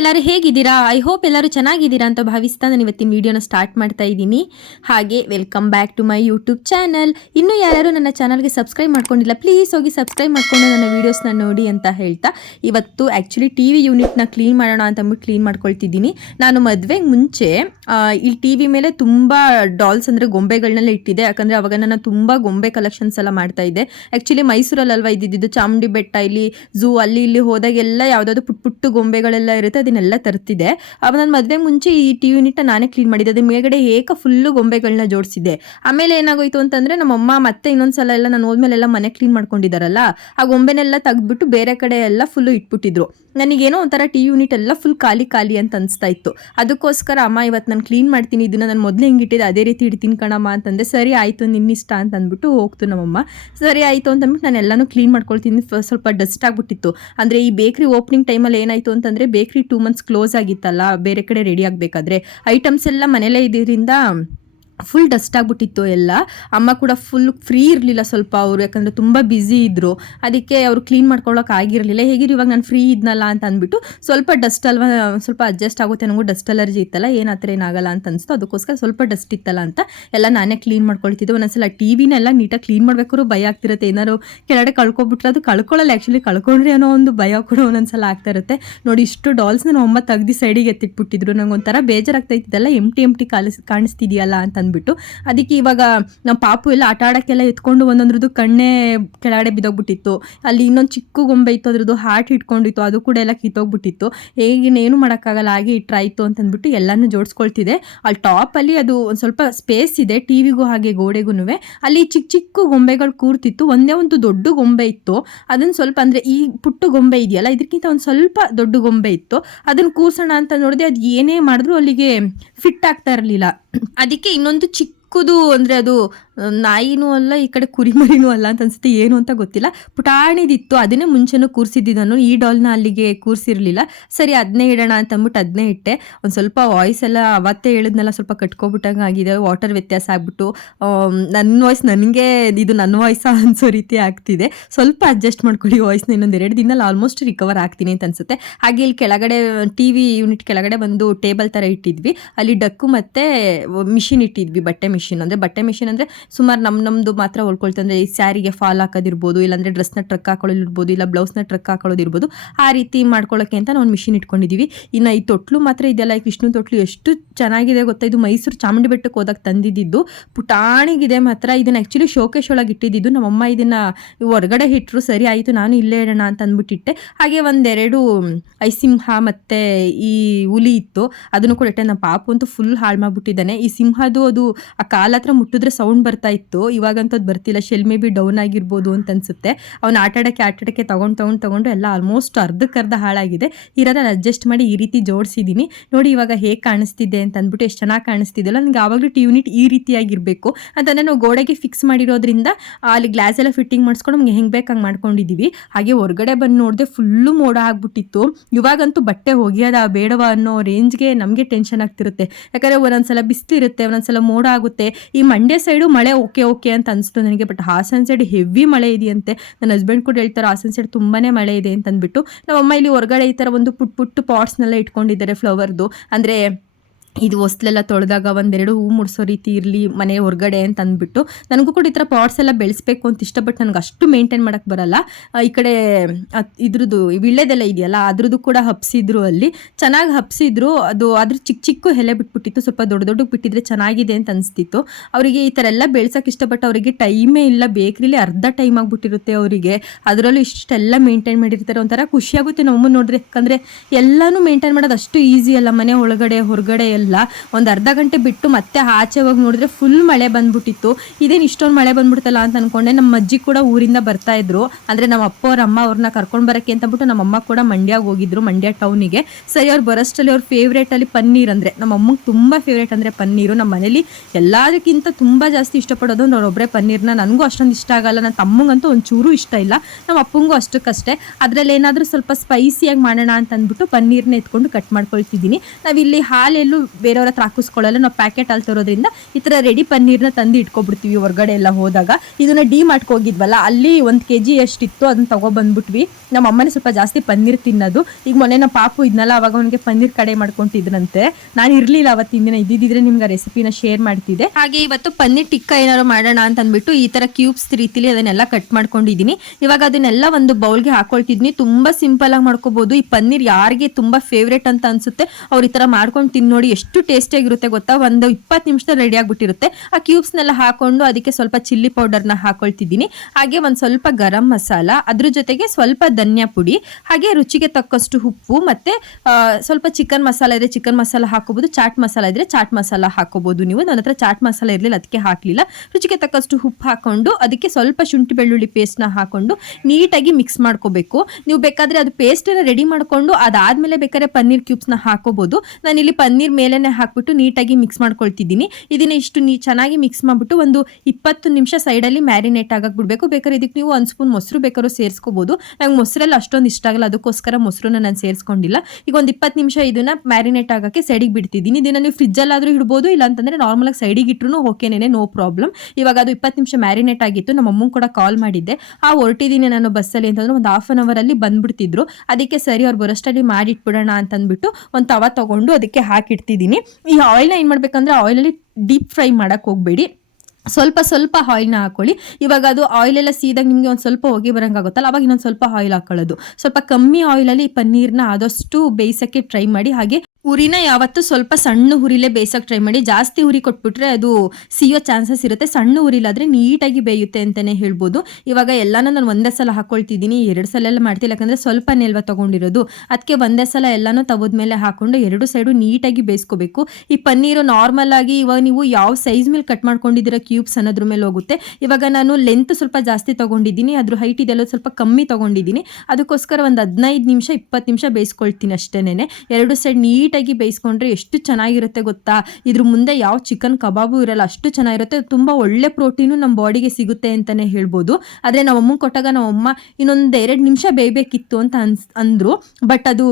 ಎಲ್ಲರೂ ಹೇಗಿದ್ದೀರಾ? I hope ಎಲ್ಲರೂ ಚೆನ್ನಾಗಿದ್ದೀರಾ ಅಂತ ಭಾವಿಸ್ತಾ ನಾನು ಇವತ್ತಿನ ವಿಡಿಯೋನ ಸ್ಟಾರ್ಟ್ ಮಾಡ್ತಾ ಇದ್ದೀನಿ. ಹಾಗೆ welcome back to my YouTube channel ಇನ್ನೂ ಯಾರು ನನ್ನ ಚಾನಲ್ಗೆ ಸಬ್ಸ್ಕ್ರೈಬ್ ಮಾಡ್ಕೊಂಡಿಲ್ಲ ಪ್ಲೀಸ್ ಹೋಗಿ ಸಬ್ಸ್ಕ್ರೈಬ್ ಮಾಡ್ಕೊಂಡು ನನ್ನ ವೀಡಿಯೋಸ್ನ ನೋಡಿ ಅಂತ ಹೇಳ್ತಾ, ಇವತ್ತು ಆ್ಯಕ್ಚುಲಿ ಟಿ ವಿ ಯೂನಿಟ್ನ ಕ್ಲೀನ್ ಮಾಡೋಣ ಅಂತ ಅಂದ್ಬಿಟ್ಟು ಕ್ಲೀನ್ ಮಾಡ್ಕೊಳ್ತಿದ್ದೀನಿ. ನಾನು ಮದುವೆಗೆ ಮುಂಚೆ ಈ ಟಿ ವಿ ಮೇಲೆ ತುಂಬ ಡಾಲ್ಸ್ ಅಂದರೆ ಗೊಂಬೆಗಳನ್ನೆಲ್ಲ ಇಟ್ಟಿದ್ದೆ. ಯಾಕಂದರೆ ಅವಾಗ ನಾನು ತುಂಬ ಗೊಂಬೆ ಕಲೆಕ್ಷನ್ಸ್ ಎಲ್ಲ ಮಾಡ್ತಾ ಇದ್ದೆ. ಆ್ಯಕ್ಚುಲಿ ಮೈಸೂರಲ್ಲಿ ಅಲ್ವಾ ಇದ್ದಿದ್ದು ಚಾಮುಂಡಿ ಬೆಟ್ಟ ಇಲ್ಲಿ ಝೂ ಅಲ್ಲಿ ಇಲ್ಲಿ ಹೋದಾಗೆಲ್ಲ ಯಾವುದಾದ್ರು ಪುಟ್ಟ ಪುಟ್ಟು ಗೊಂಬೆಗಳೆಲ್ಲ ಇರುತ್ತೆ. ಅದನ್ನೆಲ್ಲ ತರ್ತಿದ್ದೆ ಅವ ನಾನು ಮದುವೆ ಮುಂಚೆ ಈ ಟಿ ಯೂನಿಟ್ನ ನಾನೇ ಕ್ಲೀನ್ ಮಾಡಿದ್ದೆ. ಅದ್ರ ಮೇಲ್ಗಡೆ ಏಕ ಫುಲ್ಲು ಗೊಂಬೆಗಳನ್ನ ಜೋಡಿಸಿದ್ದೆ. ಆಮೇಲೆ ಏನಾಗೋಯ್ತು ಅಂತಂದರೆ ನಮ್ಮಮ್ಮ ಮತ್ತೆ ಇನ್ನೊಂದ್ಸಲ ಎಲ್ಲ ನಾನು ಹೋದ್ಮೇಲೆಲ್ಲ ಮನೆ ಕ್ಲೀನ್ ಮಾಡ್ಕೊಂಡಿದ್ದಾರಲ್ಲ ಆ ಗೊಂಬೆನೆಲ್ಲ ತೆಗ್ದ್ಬಿಟ್ಟು ಬೇರೆ ಕಡೆ ಎಲ್ಲ ಫುಲ್ಲು ಇಟ್ಬಿಟ್ಟಿದ್ರು. ನನಗೇನೋ ಒಂಥರ ಟಿ ಯೂನಿಟ್ ಎಲ್ಲ ಫುಲ್ ಖಾಲಿ ಖಾಲಿ ಅಂತ ಅನಿಸ್ತಾ ಇತ್ತು ಅದಕ್ಕೋಸ್ಕರ ಅಮ್ಮ ಇವತ್ತು ನಾನು ಕ್ಲೀನ್ ಮಾಡ್ತೀನಿ, ಇದನ್ನು ನಾನು ಮೊದಲೇ ಹೆಂಗೆ ಇಟ್ಟಿದ್ದೆ ಅದೇ ರೀತಿ ಇಡ್ತೀನಿ ಕಣಮ್ಮ ಅಂತಂದೆ. ಸರಿ ಆಯಿತು, ನಿನ್ನಿಷ್ಟ ಅಂತ ಅಂದ್ಬಿಟ್ಟು ಹೋಗ್ತು ನಮ್ಮಮ್ಮ. ಸರಿ ಆಯಿತು ಅಂತಂದ್ಬಿಟ್ಟು ನಾನು ಎಲ್ಲನೂ ಕ್ಲೀನ್ ಮಾಡ್ಕೊಳ್ತೀನಿ ಸ್ವಲ್ಪ ಡಸ್ಟ್ ಆಗಿಬಿಟ್ಟಿತ್ತು. ಅಂದರೆ ಈ ಬೇಕ್ರಿ ಓಪನಿಂಗ್ ಟೈಮಲ್ಲಿ ಏನಾಯಿತು ಅಂತಂದರೆ ಬೇಕ್ರಿ ಟೂ ಮಂತ್ಸ್ ಕ್ಲೋಸ್ ಆಗಿತ್ತಲ್ಲ, ಬೇರೆ ಕಡೆ ರೆಡಿ ಆಗಬೇಕಾದ್ರೆ. ಐಟಮ್ಸ್ ಎಲ್ಲ ಮನೇಲೇ ಇದ್ದಿದ್ದರಿಂದ ಫುಲ್ ಡಸ್ಟ್ ಆಗಿಬಿಟ್ಟಿತ್ತು ಎಲ್ಲ. ಅಮ್ಮ ಕೂಡ ಫುಲ್ ಫ್ರೀ ಇರಲಿಲ್ಲ ಸ್ವಲ್ಪ ಅವರು, ಯಾಕಂದರೆ ತುಂಬ ಬ್ಯುಸಿ ಇದ್ದರು ಅದಕ್ಕೆ ಅವರು ಕ್ಲೀನ್ ಮಾಡ್ಕೊಳ್ಳೋಕೆ ಆಗಿರಲಿಲ್ಲ. ಹೇಗಿದ್ರು ಇವಾಗ ನಾನು ಫ್ರೀ ಇದ್ನಲ್ಲ ಅಂತ ಅಂದ್ಬಿಟ್ಟು ಸ್ವಲ್ಪ ಡಸ್ಟ್ ಅಲ್ವಾ, ಸ್ವಲ್ಪ ಅಡ್ಜಸ್ಟ್ ಆಗುತ್ತೆ ನನಗೂ ಡಸ್ಟ್ ಅಲರ್ಜಿ ಇತ್ತಲ್ಲ, ಏನು ಆ ಏನಾಗಲ್ಲ ಅಂತ ಅನಿಸ್ತು. ಅದಕ್ಕೋಸ್ಕರ ಸ್ವಲ್ಪ ಡಸ್ಟ್ ಇತ್ತಲ್ಲ ಅಂತ ಎಲ್ಲ ನಾನೇ ಕ್ಲೀನ್ ಮಾಡ್ಕೊಳ್ತಿದ್ದೆ. ಒಂದೊಂದ್ಸಲ ಟಿ ವಿನೆಲ್ಲ ನೀಟಾಗಿ ಕ್ಲೀನ್ ಮಾಡಬೇಕಾದ್ರೂ ಭಯ ಆಗ್ತಿರುತ್ತೆ. ಏನಾದ್ರು ಕೆಳಗಡೆ ಕಳ್ಕೊಬಿಟ್ರೆ ಅದು ಕಳ್ಕೊಳ್ಳಲ್ಲ ಆ್ಯಕ್ಚುಲಿ ಕಳ್ಕೊಂಡ್ರೆ ಅನ್ನೋ ಒಂದು ಭಯ ಕೂಡ ಒಂದೊಂದ್ಸಲ ಆಗ್ತಾ ಇರುತ್ತೆ. ನೋಡಿ ಇಷ್ಟು ಡಾಲ್ಸ್ ನಾನು ಒಮ್ಮ ತೆಗ್ದು ಸೈಡಿಗೆ ಎತ್ತಿಟ್ಬಿಟ್ಟಿದ್ರು. ನಂಗೆ ಒಂಥರ ಬೇಜಾರಾಗ್ತಾ ಇತ್ತಿದ್ದಲ್ಲ ಎಂಟಿ ಎಂಟಿ ಕಾಲಿಸ್, ಕಾಣಿಸ್ತಿದೆಯಲ್ಲ ಅಂತ ಅಂದ್ಬಿಟ್ಟು ಅದಕ್ಕೆ ಇವಾಗ ನಮ್ಮ ಪಾಪು ಎಲ್ಲ ಆಟ ಆಡೋಕ್ಕೆಲ್ಲ ಎತ್ಕೊಂಡು ಒಂದೊಂದ್ರದ್ದು ಕಣ್ಣೇ ಕೆಳಗಡೆ ಬಿದ್ದೋಗ್ಬಿಟ್ಟಿತ್ತು. ಅಲ್ಲಿ ಇನ್ನೊಂದು ಚಿಕ್ಕ ಗೊಂಬೆ ಇತ್ತು, ಅದ್ರದ್ದು ಹಾರ್ಟ್ ಇಟ್ಕೊಂಡಿತ್ತು ಅದು ಕೂಡ ಎಲ್ಲ ಕಿತ್ತೋಗ್ಬಿಟ್ಟಿತ್ತು. ಏನು ಮಾಡೋಕ್ಕಾಗಲ್ಲ, ಹಾಗೆ ಇಟ್ರಾಯಿತು ಅಂತಂದ್ಬಿಟ್ಟು ಎಲ್ಲನೂ ಜೋಡಿಸ್ಕೊಳ್ತಿದೆ. ಅಲ್ಲಿ ಟಾಪಲ್ಲಿ ಅದು ಒಂದು ಸ್ವಲ್ಪ ಸ್ಪೇಸ್ ಇದೆ, ಟಿ ವಿಗೂ ಹಾಗೆ ಗೋಡೆಗೂ ಅಲ್ಲಿ ಚಿಕ್ಕ ಚಿಕ್ಕ ಗೊಂಬೆಗಳು ಕೂರ್ತಿತ್ತು, ಒಂದೇ ಒಂದು ದೊಡ್ಡ ಗೊಂಬೆ ಇತ್ತು. ಅದನ್ನು ಸ್ವಲ್ಪ ಅಂದರೆ ಈ ಪುಟ್ಟ ಗೊಂಬೆ ಇದೆಯಲ್ಲ ಇದಕ್ಕಿಂತ ಒಂದು ಸ್ವಲ್ಪ ದೊಡ್ಡ ಗೊಂಬೆ ಇತ್ತು. ಅದನ್ನು ಕೂರ್ಸೋಣ ಅಂತ ನೋಡಿದೆ ಅದು ಏನೇ ಮಾಡಿದ್ರು ಅಲ್ಲಿಗೆ ಫಿಟ್ ಆಗ್ತಾ ಇರಲಿಲ್ಲ. ಅದಕ್ಕೆ ಇನ್ನೊಂದು ಚಿಕ್ಕದು ಅಂದರೆ ಅದು ನಾಯಿನೂ ಅಲ್ಲ, ಈ ಕಡೆ ಕುರಿಮರಿನೂ ಅಲ್ಲ ಅಂತ ಅನ್ಸುತ್ತೆ, ಏನು ಅಂತ ಗೊತ್ತಿಲ್ಲ. ಪುಟಾಣಿದಿತ್ತು, ಅದನ್ನೇ ಮುಂಚೆನೂ ಕೂರಿಸಿದ್ದು ಈ ಡಾಲ್ನ ಅಲ್ಲಿಗೆ ಕೂರಿಸಿರಲಿಲ್ಲ. ಸರಿ ಅದನ್ನೇ ಇಡೋಣ ಅಂತ ಅಂದ್ಬಿಟ್ಟು ಅದನ್ನೇ ಇಟ್ಟೆ. ಒಂದು ಸ್ವಲ್ಪ ವಾಯ್ಸ್ ಎಲ್ಲ ಅವತ್ತೇ ಹೇಳಿದ್ನೆಲ್ಲ, ಸ್ವಲ್ಪ ಕಟ್ಕೊಬಿಟ್ಟಂಗೆ ಆಗಿದೆ ವಾಟರ್ ವ್ಯತ್ಯಾಸ ಆಗ್ಬಿಟ್ಟು. ನನ್ನ ವಾಯ್ಸ್ ನನಗೆ ಇದು ನನ್ನ ವಾಯ್ಸ ಅನ್ಸೋ ರೀತಿ ಆಗ್ತಿದೆ. ಸ್ವಲ್ಪ ಅಡ್ಜಸ್ಟ್ ಮಾಡ್ಕೊಳ್ಳಿ ವಾಯ್ಸ್ನ ಇನ್ನೊಂದು ಎರಡು ದಿನದಲ್ಲಿ ಆಲ್ಮೋಸ್ಟ್ ರಿಕವರ್ ಆಗ್ತೀನಿ ಅಂತ ಅನ್ಸುತ್ತೆ. ಹಾಗೆ ಇಲ್ಲಿ ಕೆಳಗಡೆ ಟಿ ವಿ ಯೂನಿಟ್ ಕೆಳಗಡೆ ಒಂದು ಟೇಬಲ್ ಥರ ಇಟ್ಟಿದ್ವಿ. ಅಲ್ಲಿ ಡಕ್ಕು ಮತ್ತು ಮಿಷಿನ್ ಇಟ್ಟಿದ್ವಿ, ಬಟ್ಟೆ ಮಿಷಿನ್ ಅಂದರೆ. ಬಟ್ಟೆ ಮಿಷಿನ್ ಅಂದರೆ ಸುಮಾರು ನಮ್ಮ ನಮ್ಮದು ಮಾತ್ರ ಹೊಲ್ಕೊಳ್ತಂದ್ರೆ ಈ ಸ್ಯಾರಿಗೆ ಫಾಲ್ ಹಾಕೋದಿರ್ಬೋದು, ಇಲ್ಲಾಂದರೆ ಡ್ರೆಸ್ನ ಟ್ರಕ್ ಹಾಕೊಳ್ಳೋದಿರ್ಬೋದು, ಇಲ್ಲ ಬ್ಲೌಸ್ನ ಟ್ರಕ್ ಹಾಕೊಳ್ಳೋದಿರ್ಬೋದು, ಆ ರೀತಿ ಮಾಡ್ಕೊಳ್ಳೋಕ್ಕೆ ಅಂತ ನಾವು ಒಂದು ಮಿಷಿನ್ ಇಟ್ಕೊಂಡಿದ್ದೀವಿ ಇನ್ನು ಈ ತೊಟ್ಲು ಮಾತ್ರ ಇದೆಲ್ಲ ಈ ವಿಷ್ಣು ತೊಟ್ಲು ಎಷ್ಟು ಚೆನ್ನಾಗಿದೆ ಗೊತ್ತಾ? ಇದು ಮೈಸೂರು ಚಾಮುಂಡಿ ಬೆಟ್ಟಕ್ಕೆ ಹೋದಾಗ ತಂದಿದ್ದು ಪುಟಾಣಿಗಿದೆ ಮಾತ್ರ. ಇದನ್ನು ಆ್ಯಕ್ಚುಲಿ ಶೋಕೇಶ್ ಒಳಗೆ ಇಟ್ಟಿದ್ದು ನಮ್ಮಮ್ಮ ಇದನ್ನು ಹೊರಗಡೆ ಇಟ್ಟರು ಸರಿ ಆಯಿತು, ನಾನು ಇಲ್ಲೇ ಇಡೋಣ ಅಂತ ಅಂದ್ಬಿಟ್ಟಿಟ್ಟೆ. ಹಾಗೆ ಒಂದೆರಡು ಐಸಿಂಹ ಮತ್ತು ಈ ಹುಲಿ ಇತ್ತು, ಅದನ್ನು ಕೂಡ ಇಟ್ಟೆ. ನಮ್ಮ ಪಾಪು ಅಂತೂ ಫುಲ್ ಹಾಳು ಮಾಡಿಬಿಟ್ಟಿದ್ದಾನೆ. ಈ ಸಿಂಹದು ಅದು ಆ ಕಾಲ ಹತ್ರ ಮುಟ್ಟಿದ್ರೆ ಸೌಂಡ್ ಬರ್ತಾ ಇತ್ತು. ಇವಾಗಂತೂ ಅದು ಬರ್ತಿಲ್ಲ. ಶೆಲ್ ಮೇ ಬಿ ಡೌನ್ ಆಗಿರ್ಬೋದು ಅಂತ ಅನ್ಸುತ್ತೆ. ಅವ್ನು ಆಟಾಡಕ್ಕೆ ಆಟಾಡಕ್ಕೆ ತಗೊಂಡು, ತೊಗೊಂಡು ತೊಗೊಂಡು ಎಲ್ಲ ಆಲ್ಮೋಸ್ಟ್ ಅರ್ಧಕ್ಕರ್ಧ ಹಾಳಾಗಿದೆ. ಇರೋದನ್ನ ಅಡ್ಜಸ್ಟ್ ಮಾಡಿ ಈ ರೀತಿ ಜೋಡಿಸಿದ್ದೀನಿ ನೋಡಿ ಇವಾಗ ಹೇಗೆ ಕಾಣಿಸ್ತಿದೆ ಅಂತ ಅಂದ್ಬಿಟ್ಟು ಎಷ್ಟು ಚೆನ್ನಾಗಿ ಕಾಣಿಸ್ತಿದೆಯಲ್ಲ, ನನಗೆ ಆವಾಗಲೂ ಟಿ ಯೂನಿಟ್ ಈ ರೀತಿಯಾಗಿರಬೇಕು. ಅದನ್ನು ನಾವು ಗೋಡೆಗೆ ಫಿಕ್ಸ್ ಮಾಡಿರೋದ್ರಿಂದ ಅಲ್ಲಿ ಗ್ಲಾಸ್ ಎಲ್ಲ ಫಿಟ್ಟಿಂಗ್ ಮಾಡಿಸ್ಕೊಂಡು ನಮ್ಗೆ ಹೆಂಗೆ ಬೇಕು ಹಂಗೆ ಮಾಡ್ಕೊಂಡಿದ್ದೀವಿ ಹಾಗೆ ಹೊರಗಡೆ ಬಂದು ನೋಡಿದೆ ಫುಲ್ಲು ಮೋಡ ಆಗ್ಬಿಟ್ಟಿತ್ತು. ಇವಾಗಂತೂ ಬಟ್ಟೆ ಒಗೆಯೋದ ಬೇಡವ ಅನ್ನೋ ರೇಂಜ್ಗೆ ನಮಗೆ ಟೆನ್ಷನ್ ಆಗ್ತಿರುತ್ತೆ. ಯಾಕಂದರೆ ಒಂದೊಂದ್ಸಲ ಬಿಸಿಲಿರುತ್ತೆ ಒಂದೊಂದ್ಸಲ ಮೋಡ ಆಗುತ್ತೆ. ಈ ಮಂಡ್ಯ ಸೈಡು ಮಳೆ ಓಕೆ ಓಕೆ ಅಂತ ಅನಿಸ್ತು ನನಗೆ. ಬಟ್ ಹಾಸನ್ ಸೈಡ್ ಹೆವಿ ಮಳೆ ಇದೆಯಂತೆ. ನನ್ನ ಹಸ್ಬೆಂಡ್ ಕೂಡ ಹೇಳ್ತಾರೆ, ಹಾಸನ್ ಸೈಡ್ ತುಂಬಾ ಮಳೆ ಇದೆ ಅಂತ ಅಂದ್ಬಿಟ್ಟು. ನಮ್ಮಮ್ಮ ಇಲ್ಲಿ ಹೊರಗಡೆ ಈ ಥರ ಒಂದು ಪುಟ್ ಪುಟ್ಟು ಪಾಟ್ಸ್ನೆಲ್ಲ ಇಟ್ಕೊಂಡಿದ್ದಾರೆ ಫ್ಲವರ್ದು ಅಂದರೆ ಇದು ಹೊಸ್ಲೆಲ್ಲ ತೊಳೆದಾಗ ಒಂದೆರಡು ಹೂ ಮುಡಿಸೋ ರೀತಿ ಇರಲಿ, ಮನೆ ಹೊರಗಡೆ ಅಂತ ಅಂದ್ಬಿಟ್ಟು. ನನಗೂ ಕೂಡ ಈ ಥರ ಪಾಟ್ಸ್ ಎಲ್ಲ ಬೆಳೆಸ್ಬೇಕು ಅಂತ ಇಷ್ಟ ಬಟ್ ನನಗೆ ಅಷ್ಟು ಮೇಂಟೈನ್ ಮಾಡೋಕ್ಕೆ ಬರಲ್ಲ. ಈ ಕಡೆ ಇದ್ರದ್ದು ವಿಳ್ಳೆದೆಲ್ಲ ಇದೆಯಲ್ಲ, ಅದ್ರದ್ದು ಕೂಡ ಹಬ್ಸಿದ್ರು ಅಲ್ಲಿ. ಚೆನ್ನಾಗಿ ಹಬ್ಸಿದ್ರು, ಅದು ಅದ್ರ ಚಿಕ್ಕ ಚಿಕ್ಕ ಎಲೆ ಬಿಟ್ಬಿಟ್ಟಿತ್ತು, ಸ್ವಲ್ಪ ದೊಡ್ಡ ದೊಡ್ಡಕ್ಕೆ ಬಿಟ್ಟಿದ್ರೆ ಚೆನ್ನಾಗಿದೆ ಅಂತ ಅನಿಸ್ತಿತ್ತು. ಅವರಿಗೆ ಈ ಥರ ಎಲ್ಲ ಬೆಳ್ಸೋಕೆ ಇಷ್ಟಪಟ್ಟು ಅವರಿಗೆ ಟೈಮೇ ಇಲ್ಲ, ಬೇಕ್ರಿಲಿ ಅರ್ಧ ಟೈಮ್ ಆಗಿಬಿಟ್ಟಿರುತ್ತೆ ಅವರಿಗೆ. ಅದರಲ್ಲೂ ಇಷ್ಟೆಲ್ಲ ಮೇಂಟೈನ್ ಮಾಡಿರ್ತಾರೆ, ಒಂಥರ ಖುಷಿಯಾಗುತ್ತೆ ನಮ್ಮನ್ನು ನೋಡಿದ್ರೆ ಯಾಕಂದರೆ ಎಲ್ಲನೂ ಮೇಂಟೈನ್ ಮಾಡೋದು ಅಷ್ಟು ಈಸಿ ಅಲ್ಲ, ಮನೆ ಒಳಗಡೆ, ಹೊರಗಡೆ ಎಲ್ಲ. ಒಂದು ಅರ್ಧ ಗಂಟೆ ಬಿಟ್ಟು ಮತ್ತೆ ಆಚೆ ಹೋಗಿ ನೋಡಿದ್ರೆ ಫುಲ್ ಮಳೆ ಬಂದ್ಬಿಟ್ಟಿತ್ತು. ಇದೇನು ಇಷ್ಟೊಂದು ಮಳೆ ಬಂದ್ಬಿಡ್ತಲ್ಲ ಅಂತ ಅನ್ಕೊಂಡೆ. ನಮ್ಮ ಅಜ್ಜಿ ಕೂಡ ಊರಿಂದ ಬರ್ತಾ ಇದ್ರು. ಅಂದರೆ ನಮ್ಮ ಅಪ್ಪ ಅವ್ರ ಅಮ್ಮ ಅವ್ರನ್ನ ಕರ್ಕೊಂಡು ಬರೋಕ್ಕೆ ಅಂತ ಬಿಟ್ಟು ನಮ್ಮ ಅಮ್ಮ ಕೂಡ ಮಂಡ್ಯಗೆ ಹೋಗಿದ್ರು, ಮಂಡ್ಯ ಟೌನಿಗೆ ಸರಿ, ಅವ್ರು ಬರಷ್ಟಲ್ಲಿ ಅವ್ರ ಫೇವ್ರೇಟ್ ಅಲ್ಲಿ ಪನ್ನೀರ್ ಅಂದರೆ. ನಮ್ಮ ಅಮ್ಮಗೆ ತುಂಬ ಫೇವ್ರೇಟ್ ಅಂದರೆ ಪನ್ನೀರು. ನಮ್ಮ ಮನೇಲಿ ಎಲ್ಲದಕ್ಕಿಂತ ತುಂಬ ಜಾಸ್ತಿ ಇಷ್ಟಪಡೋದು ಅವ್ರೊಬ್ಬರೇ ಪನ್ನೀರ್ನ. ನನಗೂ ಅಷ್ಟೊಂದು ಇಷ್ಟ ಆಗಲ್ಲ. ನನ್ನ ತಮ್ಮಂಗಂತೂ ಒಂಚೂರು ಇಷ್ಟ ಇಲ್ಲ. ನಮ್ಮ ಅಪ್ಪಂಗೂ ಅಷ್ಟಕ್ಕಷ್ಟೇ. ಅದರಲ್ಲಿ ಏನಾದರೂ ಸ್ವಲ್ಪ ಸ್ಪೈಸಿಯಾಗಿ ಮಾಡೋಣ ಅಂತ ಅಂದ್ಬಿಟ್ಟು ಪನ್ನೀರ್ನ ಎತ್ಕೊಂಡು ಕಟ್ ಮಾಡ್ಕೊಳ್ತಿದ್ದೀನಿ. ನಾವಿಲ್ಲಿ ಹಾಲೆಲ್ಲೂ ಬೇರೆಯವ್ರ ಹತ್ರ ಹಾಕಿಸ್ಕೊಳ್ಳಲ್ಲ, ನಾವು ಪ್ಯಾಕೆಟ್ ಅಲ್ಲಿ ತರೋದ್ರಿಂದ ಈ ಥರ ರೆಡಿ ಪನ್ನೀರ್ನ ತಂದು ಇಟ್ಕೊಬಿಡ್ತೀವಿ ಹೊರಗಡೆ ಎಲ್ಲ ಹೋದಾಗ. ಇದನ್ನ ಡಿ ಮಾಡ್ಕೊ ಹೋಗಿದ್ವಲ್ಲ, ಅಲ್ಲಿ ಒಂದು ಕೆ ಜಿ ಎಷ್ಟಿತ್ತು ಅದನ್ನ ತಗೊಬಂದ್ಬಿಟ್ವಿ. ನಮ್ಮ ಅಮ್ಮನೇ ಸ್ವಲ್ಪ ಜಾಸ್ತಿ ಪನ್ನೀರ್ ತಿನ್ನೋದು. ಈಗ ಮೊನ್ನೆ ನಮ್ಮ ಪಾಪು ಇದ್ನಲ್ಲ, ಅವಾಗ ಅವನಿಗೆ ಪನ್ನೀರ್ ಕಡೆ ಮಾಡ್ಕೊಂತಿದ್ರಂತೆ. ನಾನು ಇರಲಿಲ್ಲ ಅವತ್ತಿನ ದಿನ ಇದ್ದಿದ್ರೆ ನಿಮ್ಗೆ ರೆಸಿಪಿನ ಶೇರ್ ಮಾಡ್ತಿದ್ದೆ. ಹಾಗೆ ಇವತ್ತು ಪನ್ನೀರ್ ಟಿಕ್ಕ ಏನಾದ್ರು ಮಾಡೋಣ ಅಂತ ಅಂದ್ಬಿಟ್ಟು ಈ ತರ ಕ್ಯೂಬ್ಸ್ ರೀತಿಲಿ ಅದನ್ನೆಲ್ಲ ಕಟ್ ಮಾಡ್ಕೊಂಡಿದ್ದೀನಿ. ಇವಾಗ ಅದನ್ನೆಲ್ಲ ಒಂದು ಬೌಲ್ಗೆ ಹಾಕೊಳ್ತಿದ್ನಿ. ತುಂಬಾ ಸಿಂಪಲ್ ಆಗಿ ಮಾಡ್ಕೋಬಹುದು ಈ ಪನ್ನೀರ್ ಯಾರಿಗೆ ತುಂಬಾ ಫೇವ್ರೇಟ್ ಅಂತ ಅನ್ಸುತ್ತೆ, ಅವ್ರು ಈ ತರ ಮಾಡ್ಕೊಂಡು ತಿನ್ ನೋಡಿ ಎಷ್ಟು ಟೇಸ್ಟಿಯಾಗಿರುತ್ತೆ ಗೊತ್ತಾ? ಒಂದು ಇಪ್ಪತ್ತು ನಿಮಿಷದಲ್ಲಿ ರೆಡಿ ಆಗಿಬಿಟ್ಟಿರುತ್ತೆ. ಆ ಕ್ಯೂಬ್ಸ್ನೆಲ್ಲ ಹಾಕೊಂಡು ಅದಕ್ಕೆ ಸ್ವಲ್ಪ ಚಿಲ್ಲಿ ಪೌಡರ್ನ ಹಾಕೊಳ್ತಿದ್ದೀನಿ. ಹಾಗೆ ಒಂದು ಸ್ವಲ್ಪ ಗರಂ ಮಸಾಲ, ಅದ್ರ ಜೊತೆಗೆ ಸ್ವಲ್ಪ ಧನ್ಯಾ ಪುಡಿ, ಹಾಗೆ ರುಚಿಗೆ ತಕ್ಕಷ್ಟು ಉಪ್ಪು ಮತ್ತೆ ಸ್ವಲ್ಪ ಚಿಕನ್ ಮಸಾಲ ಇದ್ರೆ ಚಿಕನ್ ಮಸಾಲ ಹಾಕೋಬಹುದು ಚಾಟ್ ಮಸಾಲ ಇದ್ರೆ ಚಾಟ್ ಮಸಾಲ ಹಾಕೋಬಹುದು ನೀವು ನನ್ನ ಹತ್ರ ಚಾಟ್ ಮಸಾಲ ಇರಲಿಲ್ಲ, ಅದಕ್ಕೆ ಹಾಕಲಿಲ್ಲ. ರುಚಿಗೆ ತಕ್ಕಷ್ಟು ಉಪ್ಪು ಹಾಕೊಂಡು ಅದಕ್ಕೆ ಸ್ವಲ್ಪ ಶುಂಠಿ ಬೆಳ್ಳುಳ್ಳಿ ಪೇಸ್ಟ್ನ ಹಾಕೊಂಡು ನೀಟಾಗಿ ಮಿಕ್ಸ್ ಮಾಡ್ಕೋಬೇಕು. ನೀವು ಬೇಕಾದ್ರೆ ಅದು ಪೇಸ್ಟ್ ರೆಡಿ ಮಾಡಿಕೊಂಡು ಅದಾದ್ಮೇಲೆ ಬೇಕಾದ್ರೆ ಪನ್ನೀರ್ ಕ್ಯೂಬ್ಸ್ನ ಹಾಕೋಬಹುದು ನಾನು ಇಲ್ಲಿ ಪನ್ನೀರ್ ಮೇಲೆನೆ ಹಾಕ್ಬಿಟ್ಟು ನೀಟಾಗಿ ಮಿಕ್ಸ್ ಮಾಡ್ಕೊಳ್ತಿದ್ದೀನಿ. ಇದನ್ನ ಇಷ್ಟು ನೀ, ಚೆನ್ನಾಗಿ ಮಿಕ್ಸ್ ಮಾಡಿಬಿಟ್ಟು ಒಂದು ಇಪ್ಪತ್ತು ನಿಮಿಷ ಸೈಡಲ್ಲಿ ಮ್ಯಾರಿನೇಟ್ ಆಗಕ್ಕೆ ಬಿಡಬೇಕು. ಬೇಕಾದ್ರೆ ಇದಕ್ಕೆ ನೀವು ಒಂದು ಸ್ಪೂನ್ ಮೊಸರು ಬೇಕಾದ್ರೂ ಸೇರಿಸ್ಕೋಬೋದು. ನಂಗೆ ಮೊಸರಲ್ಲಿ ಅಷ್ಟೊಂದು ಇಷ್ಟ ಆಗಲ್ಲ. ಅದಕ್ಕೋಸ್ಕರ ಮೊಸರನ್ನ ನಾನು ಸೇರಿಸ್ಕೊಂಡಿಲ್ಲ. ಈಗ ಒಂದು ಇಪ್ಪತ್ತು ನಿಮಿಷ ಇದನ್ನ ಮ್ಯಾರಿನೇಟ್ ಆಗೋಕ್ಕೆ ಸೈಡಿಗೆ ಬಿಡ್ತಿದ್ದೀನಿ. ಇದನ್ನ ನೀವು ಫ್ರಿಜ್ಜಲ್ಲಾದರೂ ಇಡ್ಬೋದು ಇಲ್ಲ ಅಂತಂದ್ರೆ ನಾರ್ಮಲ್ ಆಗಿ ಸೈಡಿಗೆ ಇಟ್ಟರು ಓಕೆನೇ ನೋ ಪ್ರಾಬ್ಲಮ್ ಇವಾಗ ಅದು ಇಪ್ಪತ್ತು ನಿಮಿಷ ಮ್ಯಾರಿನೇಟ್ ಆಗಿತ್ತು. ನಮ್ಮ ಅಮ್ಮಂಗೆ ಕೂಡ ಕಾಲ್ ಮಾಡಿದ್ದೆ. ಆ ಹೊರಟಿದ್ದೀನಿ ನಾನು ಬಸ್ಸಲ್ಲಿ ಅಂತಂದ್ರೆ ಒಂದು ಹಾಫ್ ಅನ್ ಅವರಲ್ಲಿ ಬಂದ್ಬಿಡ್ತಿದ್ರು. ಅದಕ್ಕೆ ಸರಿ, ಅವ್ರು ಬರೋಷ್ಟಲ್ಲಿ ಮಾಡಿಟ್ಬಿಡೋಣ ಅಂತಂದ್ಬಿಟ್ಟು ಒಂದು ತವ ತಗೊಂಡು ಅದಕ್ಕೆ ಹಾಕಿಡ್ತಿದ್ದೀನಿ ಈ ಆಯಿಲ್ನ ಏನು ಮಾಡಬೇಕಂದ್ರೆ ಆಯಿಲಲ್ಲಿ ಡೀಪ್ ಫ್ರೈ ಮಾಡಕ್ಕೆ ಹೋಗಬೇಡಿ. ಸ್ವಲ್ಪ ಸ್ವಲ್ಪ ಆಯಿಲ್ನ ಹಾಕೊಳ್ಳಿ. ಇವಾಗ ಅದು ಆಯಿಲ್ ಎಲ್ಲ ಸೀದಾಗ ನಿಮಗೆ ಒಂದು ಸ್ವಲ್ಪ ಹೊಗೆ ಬರೋಂಗಾಗುತ್ತಲ್ಲ, ಅವಾಗ ಇನ್ನೊಂದು ಸ್ವಲ್ಪ ಆಯಿಲ್ ಹಾಕೊಳ್ಳೋದು. ಸ್ವಲ್ಪ ಕಮ್ಮಿ ಆಯಿಲಲ್ಲಿ ಪನ್ನೀರ್ನ ಆದಷ್ಟು ಬೇಯಿಸೋಕ್ಕೆ ಟ್ರೈ ಮಾಡಿ. ಹಾಗೆ ಉರಿನ ಯಾವತ್ತೂ ಸ್ವಲ್ಪ ಸಣ್ಣ ಹುರಿಲೇ ಬೇಯಿಸೋಕೆ ಟ್ರೈ ಮಾಡಿ. ಜಾಸ್ತಿ ಉರಿ ಕೊಟ್ಬಿಟ್ರೆ ಅದು ಸಿಯೋ ಚಾನ್ಸಸ್ ಇರುತ್ತೆ. ಸಣ್ಣ ಉರಿಲಾದ್ರೆ ನೀಟಾಗಿ ಬೇಯುತ್ತೆ ಅಂತಲೇ ಹೇಳ್ಬೋದು. ಇವಾಗ ಎಲ್ಲನೂ ನಾನು ಒಂದೇ ಸಲ ಹಾಕ್ಕೊಳ್ತಿದ್ದೀನಿ ಎರಡು ಸಲ ಎಲ್ಲ ಮಾಡ್ತಿಲ್ಲ. ಯಾಕಂದರೆ ಸ್ವಲ್ಪನೇ ಅಲ್ವಾ ತೊಗೊಂಡಿರೋದು. ಅದಕ್ಕೆ ಒಂದೇ ಸಲ ಎಲ್ಲನೂ ತವದ್ಮೇಲೆ ಹಾಕೊಂಡು ಎರಡು ಸೈಡು ನೀಟಾಗಿ ಬೇಯಿಸ್ಕೋಬೇಕು. ಈ ಪನ್ನೀರು ನಾರ್ಮಲ್ ಆಗಿ ಇವಾಗ ನೀವು ಯಾವ ಸೈಜ್ ಮೇಲೆ ಕಟ್ ಮಾಡ್ಕೊಂಡಿದ್ದೀರ ಕ್ಯೂಬ್ಸ್ ಅನ್ನೋದ್ರ ಮೇಲೆ ಹೋಗುತ್ತೆ. ಇವಾಗ ನಾನು ಲೆಂತ್ ಸ್ವಲ್ಪ ಜಾಸ್ತಿ ತೊಗೊಂಡಿದ್ದೀನಿ. ಅದ್ರ ಹೈಟ್ ಇದೆಲ್ಲ ಸ್ವಲ್ಪ ಕಮ್ಮಿ ತೊಗೊಂಡಿದ್ದೀನಿ. ಅದಕ್ಕೋಸ್ಕರ ಒಂದು ಹದಿನೈದು ನಿಮಿಷ, ಇಪ್ಪತ್ತು ನಿಮಿಷ ಬೇಯಿಸ್ಕೊಳ್ತೀನಿ ಅಷ್ಟೇನೆ ಎರಡು ಸೈಡ್ ನೀಟಾಗಿ ಬೇಯಿಸ್ಕೊಂಡ್ರೆ ಎಷ್ಟು ಚೆನ್ನಾಗಿರುತ್ತೆ ಗೊತ್ತಾ? ಇದ್ರ ಮುಂದೆ ಯಾವ ಚಿಕನ್ ಕಬಾಬು ಇರಲ್ಲ, ಅಷ್ಟು ಚೆನ್ನಾಗಿರುತ್ತೆ. ತುಂಬ ಒಳ್ಳೆ ಪ್ರೋಟೀನು ನಮ್ಮ ಬಾಡಿಗೆ ಸಿಗುತ್ತೆ ಅಂತಲೇ ಹೇಳ್ಬೋದು. ಆದರೆ ನಮ್ಮ ಅಮ್ಮಂಗೆ ಕೊಟ್ಟಾಗ ನಮ್ಮ ಅಮ್ಮ ಇನ್ನೊಂದು ಎರಡು ನಿಮಿಷ ಬೇಯಬೇಕಿತ್ತು ಅಂತ ಅನ್ಸ್ ಅಂದರು. ಬಟ್ ಅದು